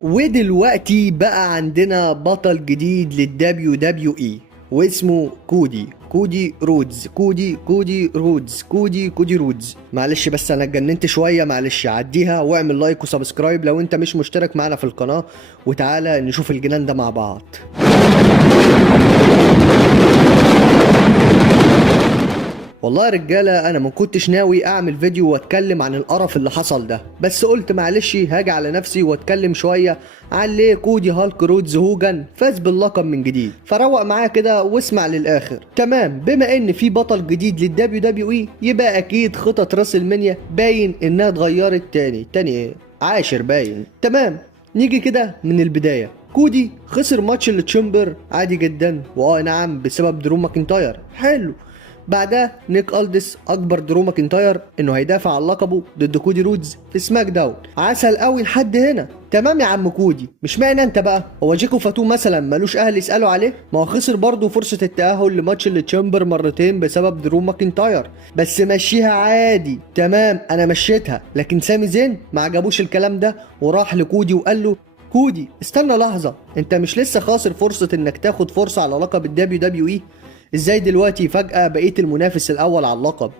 ودلوقتي بقى عندنا بطل جديد للدبليو دبليو اي واسمه كودي رودز. معلش بس انا اتجننت شويه، معلش عديها واعمل لايك وسبسكرايب لو انت مش مشترك معنا في القناه، وتعالى نشوف الجنان ده مع بعض. والله يا رجاله انا ما كنتش ناوي اعمل فيديو واتكلم عن القرف اللي حصل ده، بس قلت معلش هاجي على نفسي واتكلم شويه عن ليه كودي هالك رودز هوجن فاز باللقب من جديد. فروق معايا كده واسمع للاخر. تمام، بما ان في بطل جديد للدبليو دبليو اي يبقى اكيد خطط راس المنيا باين انها اتغيرت تاني ايه، عاشر باين. تمام، نيجي كده من البدايه. كودي خسر ماتش التشامبر عادي جدا، نعم بسبب درو ماكنتاير، حلو. بعدها نيك ألدس اجبر درو ماكنتاير انه هيدافع عن لقبه ضد كودي رودز في سماك داون. عسل قوي لحد هنا، تمام يا عم كودي. مش معنى انت بقى هو جيكو فاتو مثلا ملوش اهل يسالوا عليه؟ ما هو خسر برضه فرصه التاهل لماتش التشامبر مرتين بسبب درو ماكنتاير، بس مشيها عادي. تمام انا مشيتها، لكن سامي زين ما عجبوش الكلام ده وراح لكودي وقال له كودي استنى لحظه، انت مش لسه خاسر فرصه انك تاخد فرصه على لقب الدبليو دبليو اي؟ ازاي دلوقتي فجأة بقيت المنافس الأول على اللقب؟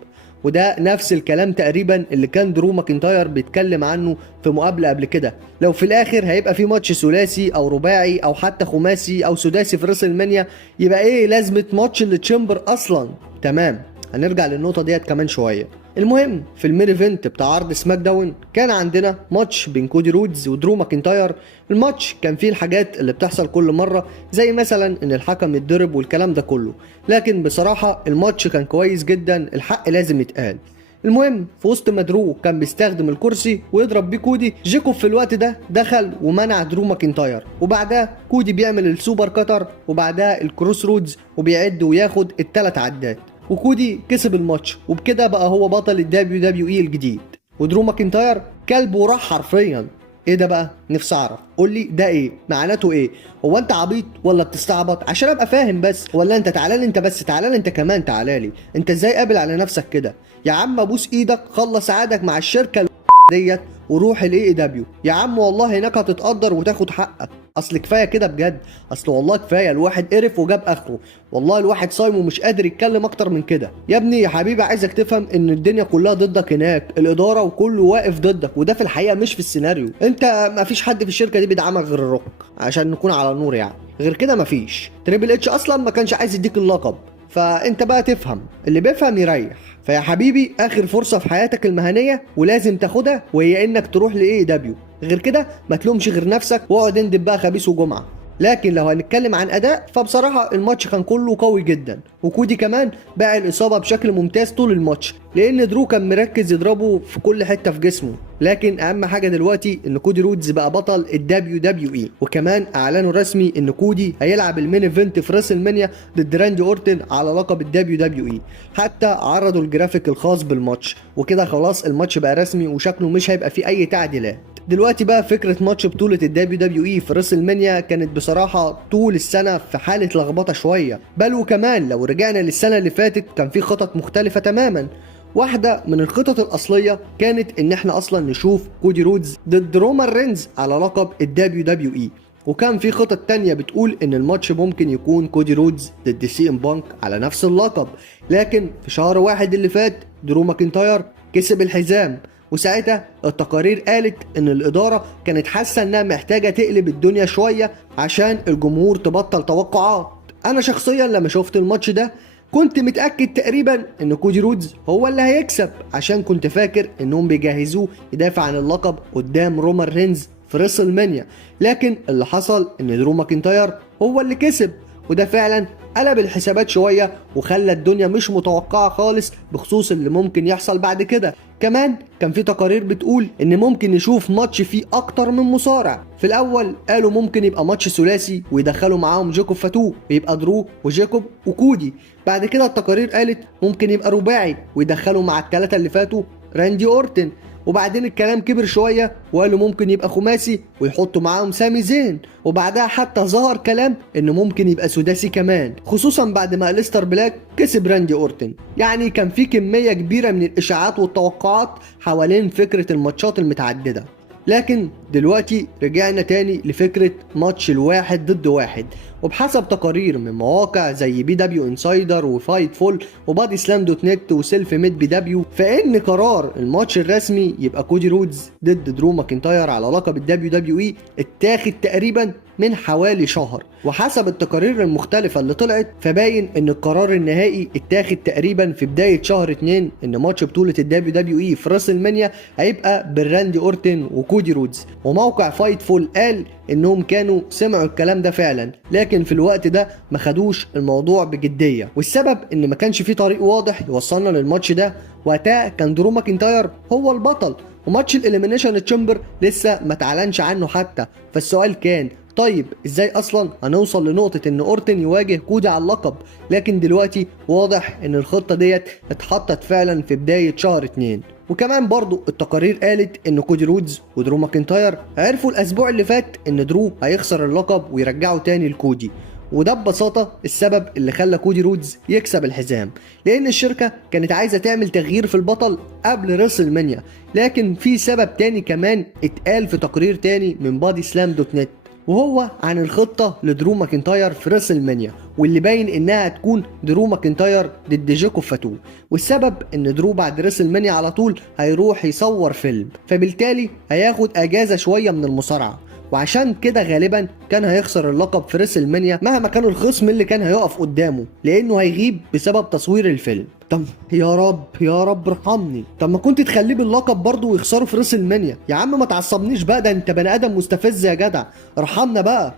وده نفس الكلام تقريبا اللي كان درو ماكنتاير بيتكلم عنه في مقابلة قبل كده. لو في الآخر هيبقى في ماتش ثلاثي أو رباعي أو حتى خماسي أو سداسي في ريسل مانيا، يبقى إيه لازمة ماتش التشامبر أصلا؟ تمام، هنرجع للنقطة ديت كمان شوية. المهم في المين ايفنت بتاع عرض سماك داون كان عندنا ماتش بين كودي رودز ودرو ماكنتاير. الماتش كان فيه الحاجات اللي بتحصل كل مرة، زي مثلا ان الحكم يتضرب والكلام ده كله، لكن بصراحة الماتش كان كويس جدا، الحق لازم يتقال. المهم في وسط ما درو كان بيستخدم الكرسي ويضرب بيه كودي، جيكوب في الوقت ده دخل ومنع درو ماكنتاير، وبعدها كودي بيعمل السوبر كاتر وبعدها الكروس رودز وبيعد وياخد الثلاث عدات، وكودي كسب الماتش، وبكده بقى هو بطل الدبليو دبليو اي الجديد. ودرو ماكنتاير كلب وراح حرفيا. ايه ده بقى؟ نفسي اعرف، قول لي ده ايه معناته؟ ايه هو انت عبيط ولا بتستعبط عشان ابقى فاهم بس؟ ولا انت تعالى لي انت بس، تعالى لي انت كمان، تعالى لي انت ازاي قابل على نفسك كده؟ يا عم ابوس ايدك خلص عادك مع الشركه ديت وروح الاي اي دبليو يا عم، والله هناك هتتقدر وتاخد حقك. اصل كفايه كده بجد، اصل والله كفايه، الواحد قرف وجاب اخره، والله الواحد صايم ومش قادر يتكلم اكتر من كده. يا ابني يا حبيبي عايزك تفهم ان الدنيا كلها ضدك هناك، الاداره وكله واقف ضدك، وده في الحقيقه مش في السيناريو. انت ما فيش حد في الشركه دي بيدعمك غير الروك، عشان نكون على نور يعني، غير كده ما فيش. تريبل اتش اصلا ما كانش عايز يديك اللقب، فانت بقى تفهم، اللي بيفهم يريح. فيا حبيبي اخر فرصه في حياتك المهنيه ولازم تاخدها، وهي انك تروح لاي دبليو، غير كده ما تلومش غير نفسك واقعد اندب بقى خميس وجمعه. لكن لو هنتكلم عن اداء فبصراحه الماتش كان كله قوي جدا، وكودي كمان باع الاصابه بشكل ممتاز طول الماتش، لان درو كان مركز يضربه في كل حته في جسمه. لكن اهم حاجه دلوقتي ان كودي رودز بقى بطل الدبليو دبليو اي، وكمان اعلنوا رسمي ان كودي هيلعب المين ايفنت في راسل مانيا ضد راندي اورتن على لقب الدبليو دبليو اي. حتى عرضوا الجرافيك الخاص بالماتش، وكده خلاص الماتش بقى رسمي وشكله مش هيبقى فيه اي تعديلات. دلوقتي بقى فكره ماتش بطوله الدبليو دبليو اي في راسل مانيا كانت بصراحه طول السنه في حاله لخبطه شويه، بل وكمان لو رجعنا للسنه اللي فاتت كان في خطط مختلفه تماما. واحدة من الخطط الأصلية كانت إن إحنا أصلا نشوف كودي رودز ضد رومان رينز على لقب الدبليو دبليو إي، وكان في خطط تانية بتقول إن الماتش ممكن يكون كودي رودز ضد سي ام بانك على نفس اللقب. لكن في شهر واحد اللي فات درو ماكنتاير كسب الحزام، وساعتها التقارير قالت ان الاداره كانت حاسه انها محتاجه تقلب الدنيا شويه عشان الجمهور تبطل توقعات. انا شخصيا لما شفت الماتش ده كنت متاكد تقريبا ان كودي رودز هو اللي هيكسب، عشان كنت فاكر انهم بيجهزوه يدافع عن اللقب قدام رومان رينز في ريسل مانيا. لكن اللي حصل ان درو ماكنتاير هو اللي كسب، وده فعلا قلب الحسابات شويه وخلى الدنيا مش متوقعه خالص بخصوص اللي ممكن يحصل بعد كده. كمان كان في تقارير بتقول ان ممكن نشوف ماتش فيه اكتر من مصارع. في الاول قالوا ممكن يبقى ماتش ثلاثي ويدخلوا معاهم جيكوب فاتو ويبقى درو وجيكوب وكودي. بعد كده التقارير قالت ممكن يبقى رباعي ويدخلوا مع الثلاثه اللي فاتوا راندي اورتن. وبعدين الكلام كبر شويه وقالوا ممكن يبقى خماسي ويحطوا معاهم سامي زين. وبعدها حتى ظهر كلام انه ممكن يبقى سداسي كمان، خصوصا بعد ما أليستر بلاك كسب راندي اورتن. يعني كان في كميه كبيره من الاشاعات والتوقعات حوالين فكره الماتشات المتعدده. لكن دلوقتي رجعنا تاني لفكرة ماتش الواحد ضد واحد، وبحسب تقارير من مواقع زي بي دبليو انسايدر وفايت فول وبادي سلام دوت نت وسيلف ميد بي دبليو، فان قرار الماتش الرسمي يبقى كودي رودز ضد درو ماكنتاير على لقب الدبليو دبليو اي اتاخد تقريبا من حوالي شهر. وحسب التقارير المختلفة اللي طلعت فباين ان القرار النهائي اتاخد تقريبا في بداية شهر 2، ان ماتش بطولة الدبليو دبليو اي في راس المانيا هيبقى بالراندي اورتن وكودي رودز. وموقع فايت فول قال انهم كانوا سمعوا الكلام ده فعلا، لكن في الوقت ده ما خدوش الموضوع بجدية، والسبب ان ما كانش في طريق واضح يوصلنا للماتش ده. وقتها كان درو ماكنتاير هو البطل، وماتش الاليمينيشن تشامبر لسه ما اتعلنش عنه حتى. فالسؤال كان طيب ازاي اصلا هنوصل لنقطة ان اورتن يواجه كودي على اللقب؟ لكن دلوقتي واضح ان الخطة ديت اتحطت فعلا في بداية شهر 2. وكمان برضو التقارير قالت ان كودي رودز ودرو ماكنتاير عرفوا الاسبوع اللي فات ان درو هيخسر اللقب ويرجعه تاني لكودي، وده ببساطة السبب اللي خلى كودي رودز يكسب الحزام، لأن الشركة كانت عايزة تعمل تغيير في البطل قبل راسل مانيا. لكن في سبب تاني كمان اتقال في تقرير تاني من بادي سلام دوت نت، وهو عن الخطة لدرو ماكنتاير في راسل مانيا، واللي باين انها هتكون درو ماكنتاير ضد جيكوب فاتو. والسبب ان درو بعد راسل مانيا على طول هيروح يصور فيلم، فبالتالي هياخد اجازة شوية من المصارعة، وعشان كده غالبا كان هيخسر اللقب في ريسل مانيا مهما كان الخصم اللي كان هيقف قدامه، لانه هيغيب بسبب تصوير الفيلم. طب يا رب يا رب ارحمني، طب ما كنت تخليه باللقب برضه ويخسروا في ريسل مانيا يا عم، ما تعصبنيش بقى، ده انت بني ادم مستفز يا جدع، ارحمنا بقى.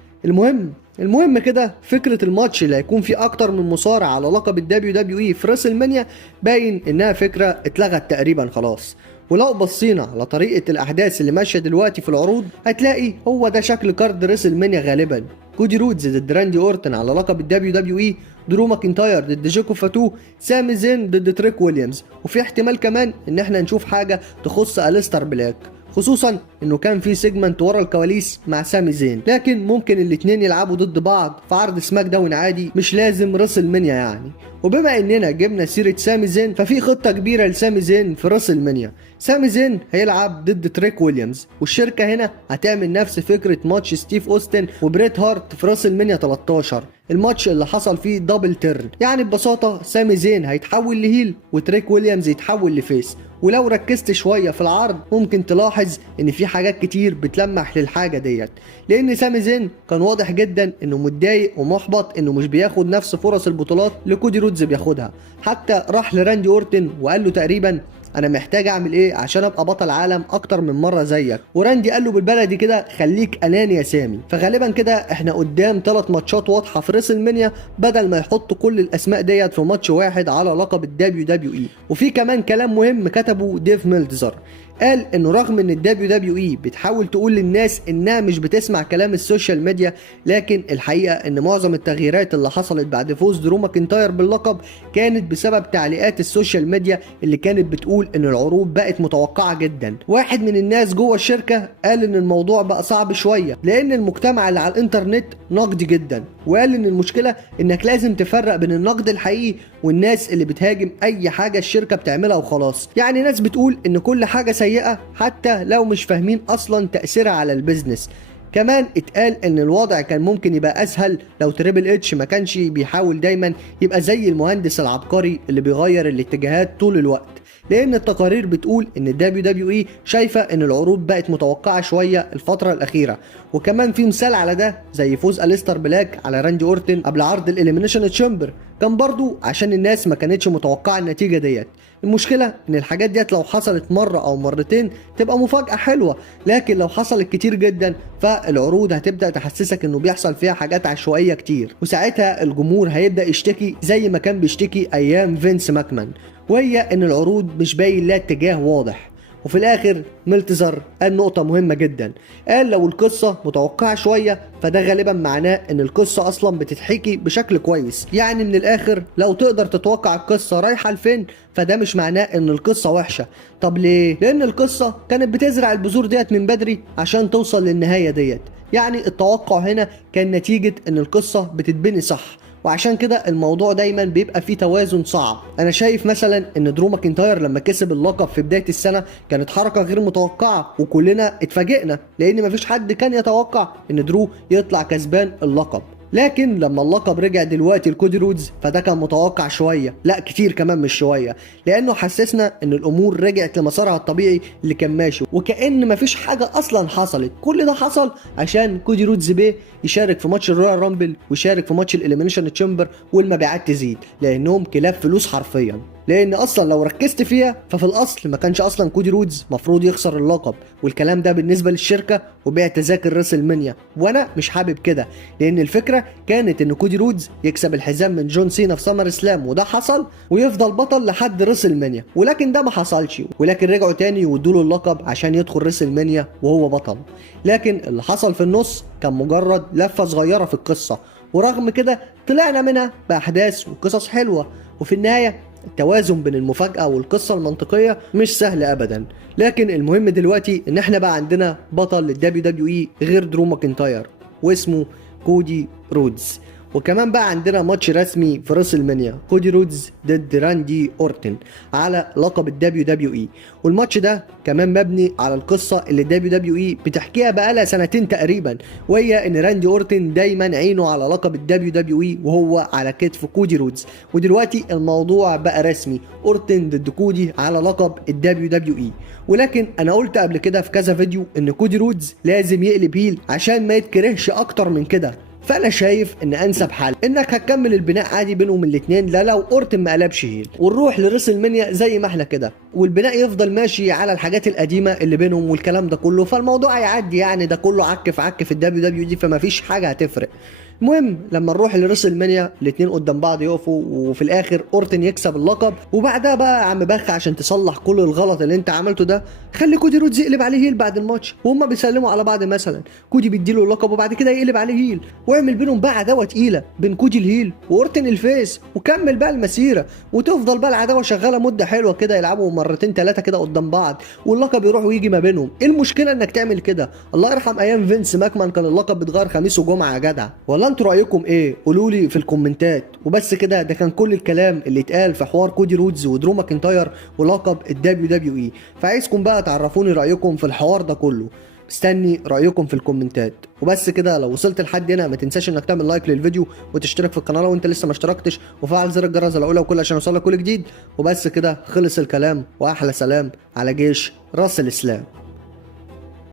المهم كده فكرة الماتش اللي هيكون فيه اكتر من مصارع على لقب الدبليو دبليو اي في ريسل مانيا باين انها فكرة اتلغت تقريبا خلاص. ولو بصينا على طريقة الأحداث اللي ماشية دلوقتي في العروض هتلاقي هو ده شكل كارد ريسل مانيا غالبا: كودي رودز ضد راندي أورتن على لقب الدبليو دبليو إي، درو ماكنتاير ضد جيكوب فاتو، سامي زين ضد تريك ويليامز، وفي احتمال كمان إن احنا نشوف حاجة تخص أليستر بلاك، خصوصا انه كان في سيجمنت ورا الكواليس مع سامي زين. لكن ممكن الاتنين يلعبوا ضد بعض في عرض سماك داون عادي، مش لازم راسل مانيا يعني. وبما اننا جبنا سيرة سامي زين ففي خطة كبيرة لسامي زين في راسل مانيا. سامي زين هيلعب ضد تريك ويليامز، والشركة هنا هتعمل نفس فكرة ماتش ستيف اوستن وبريت هارت في راسل مانيا 13، الماتش اللي حصل فيه دبل تيرن. يعني ببساطة سامي زين هيتحول لهيل وتريك ويليامز يتحول لفيس. ولو ركزت شوية في العرض ممكن تلاحظ ان في حاجات كتير بتلمح للحاجة ديت، لان سامي زين كان واضح جدا انه متضايق ومحبط انه مش بياخد نفس فرص البطولات اللي كودي رودز بياخدها. حتى راح لراندي اورتن وقال له تقريبا انا محتاج اعمل ايه عشان ابقى بطل عالم اكتر من مره زيك، وراندي قال له بالبلدي كده خليك اناني يا سامي. فغالبا كده احنا قدام 3 ماتشات واضحه في ريسل مانيا بدل ما يحطوا كل الاسماء ديت في ماتش واحد على لقب الدبليو دبليو اي. وفي كمان كلام مهم كتبه ديف ميلتزر، قال انه رغم ان الدبليو دبليو اي بتحاول تقول للناس انها مش بتسمع كلام السوشيال ميديا، لكن الحقيقه ان معظم التغييرات اللي حصلت بعد فوز درو ماكنتاير باللقب كانت بسبب تعليقات السوشيال ميديا اللي كانت بتقول ان العروض بقت متوقعه جدا. واحد من الناس جوه الشركه قال ان الموضوع بقى صعب شويه لان المجتمع اللي على الانترنت نقدي جدا، وقال ان المشكله انك لازم تفرق بين النقد الحقيقي والناس اللي بتهاجم اي حاجه الشركه بتعملها وخلاص. يعني ناس بتقول ان كل حاجه سيئه حتى لو مش فاهمين اصلا تاثيرها على البيزنس. كمان اتقال ان الوضع كان ممكن يبقى اسهل لو تريبل اتش ما كانش بيحاول دايما يبقى زي المهندس العبقري اللي بيغير الاتجاهات طول الوقت، لان التقارير بتقول ان الدبليو دبليو اي شايفه ان العروض بقت متوقعه شويه الفتره الاخيره. وكمان في مثال على ده زي فوز أليستر بلاك على راندي اورتن قبل عرض الاليمينيشن تشامبر، كان برضو عشان الناس ما كانتش متوقعه النتيجه ديت. المشكله ان الحاجات ديت لو حصلت مره او مرتين تبقى مفاجاه حلوه، لكن لو حصلت كتير جدا فالعروض هتبدا تحسسك انه بيحصل فيها حاجات عشوائيه كتير، وساعتها الجمهور هيبدا يشتكي زي ما كان بيشتكي ايام فينس ماكمان، وهي ان العروض مش باين لها اتجاه واضح. وفي الاخر ميلتزر قال نقطة مهمة جدا، قال لو القصة متوقعة شوية فده غالبا معناه ان القصة اصلا بتتحكي بشكل كويس. يعني من الاخر لو تقدر تتوقع القصة رايحة لفين فده مش معناه ان القصة وحشة. طب ليه؟ لان القصة كانت بتزرع البذور ديت من بدري عشان توصل للنهاية ديت. يعني التوقع هنا كان نتيجة ان القصة بتتبني صح، وعشان كده الموضوع دايما بيبقى فيه توازن صعب. انا شايف مثلا ان درو ماكنتاير لما كسب اللقب في بدايه السنه كانت حركه غير متوقعه، وكلنا اتفاجئنا لان مفيش حد كان يتوقع ان درو يطلع كسبان اللقب. لكن لما اللقب رجع دلوقتي لكودي رودز فده كان متوقع شويه، لا كتير كمان مش شويه، لانه حسسنا ان الامور رجعت لمسارها الطبيعي اللي كان ماشي، وكأن مفيش حاجه اصلا حصلت. كل ده حصل عشان كودي رودز بيه يشارك في ماتش الرويال رامبل ويشارك في ماتش الاليمينيشن تشامبر والمبيعات تزيد، لانهم كلاب فلوس حرفيا. لان اصلا لو ركزت فيها ففي الاصل ما كانش اصلا كودي رودز مفروض يخسر اللقب، والكلام ده بالنسبه للشركه وبيع تذاكر راسل مانيا، وانا مش حابب كده، لان الفكره كانت ان كودي رودز يكسب الحزام من جون سينا في سمر اسلام وده حصل، ويفضل بطل لحد راسل مانيا، ولكن ده ما حصلش، ولكن رجعوا تاني يودوا له اللقب عشان يدخل راسل مانيا وهو بطل. لكن اللي حصل في النص كان مجرد لفه صغيره في القصه، ورغم كده طلعنا منها باحداث وقصص حلوه، وفي النهايه التوازن بين المفاجأة والقصة المنطقية مش سهل أبدا. لكن المهم دلوقتي إن إحنا بقى عندنا بطل للدبليو دبليو إي غير درو ماكنتاير واسمه كودي رودز، وكمان بقى عندنا ماتش رسمي في راس المانيا، كودي رودز ضد راندي اورتن على لقب الدبليو دبليو اي. والماتش ده كمان مبني على القصه اللي الدبليو دبليو اي بتحكيها بقالها سنتين تقريبا، وهي ان راندي اورتن دايما عينه على لقب الدبليو دبليو اي وهو على كتف كودي رودز، ودلوقتي الموضوع بقى رسمي، اورتن ضد كودي على لقب الدبليو دبليو اي. ولكن انا قلت قبل كده في كذا فيديو ان كودي رودز لازم يقلب هيل عشان ما يتكرهش اكتر من كده، فانا شايف ان انسب حل انك هتكمل البناء عادي بينهم الاثنين، لا لو اورتن ما قلبش هيل، ونروح لريسل مانيا زي ما احنا كده، والبناء يفضل ماشي على الحاجات القديمه اللي بينهم والكلام ده كله، فالموضوع هيعدي يعني، ده كله عك في عك في الدبليو دبليو دي، فما فيش حاجه هتفرق. المهم لما نروح لريسل مانيا الاثنين قدام بعض يقفوا، وفي الاخر اورتن يكسب اللقب، وبعدها بقى يا عم بخ عشان تصلح كل الغلط اللي انت عملته ده خلي كودي رودز يقلب عليه هيل بعد الماتش، وهم بيسلموا على بعض مثلا كودي بيديله اللقب وبعد كده يقلب عليه هيل، واعمل بينهم بقى عداوه تقيله بين كودي الهيل واورتن الفيس، وكمل بقى المسيره، وتفضل بقى العداوه شغاله مده حلوه كده، يلعبوا مرتين ثلاثه كده قدام بعض واللقب يروح ويجي ما بينهم. ايه المشكله انك تعمل كده؟ الله يرحم ايام فينس ماكمان كان اللقب بيتغير خميس وجمعه يا جدع. ولا انتوا رايكم ايه؟ قولوا لي في الكومنتات. وبس كده، ده كان كل الكلام اللي اتقال في حوار كودي رودز ودرو ماكنتاير ولقب الدبليو دبليو اي، فعايزكم بقى تعرفوني رايكم في الحوار ده كله، مستني رايكم في الكومنتات. وبس كده، لو وصلت لحد هنا ما تنساش انك تعمل لايك للفيديو وتشترك في القناه لو انت لسه ما اشتركتش، وفعل زر الجرس الاولى وكل عشان يوصلك كل جديد. وبس كده خلص الكلام، واحلى سلام على جيش راس الاسلام.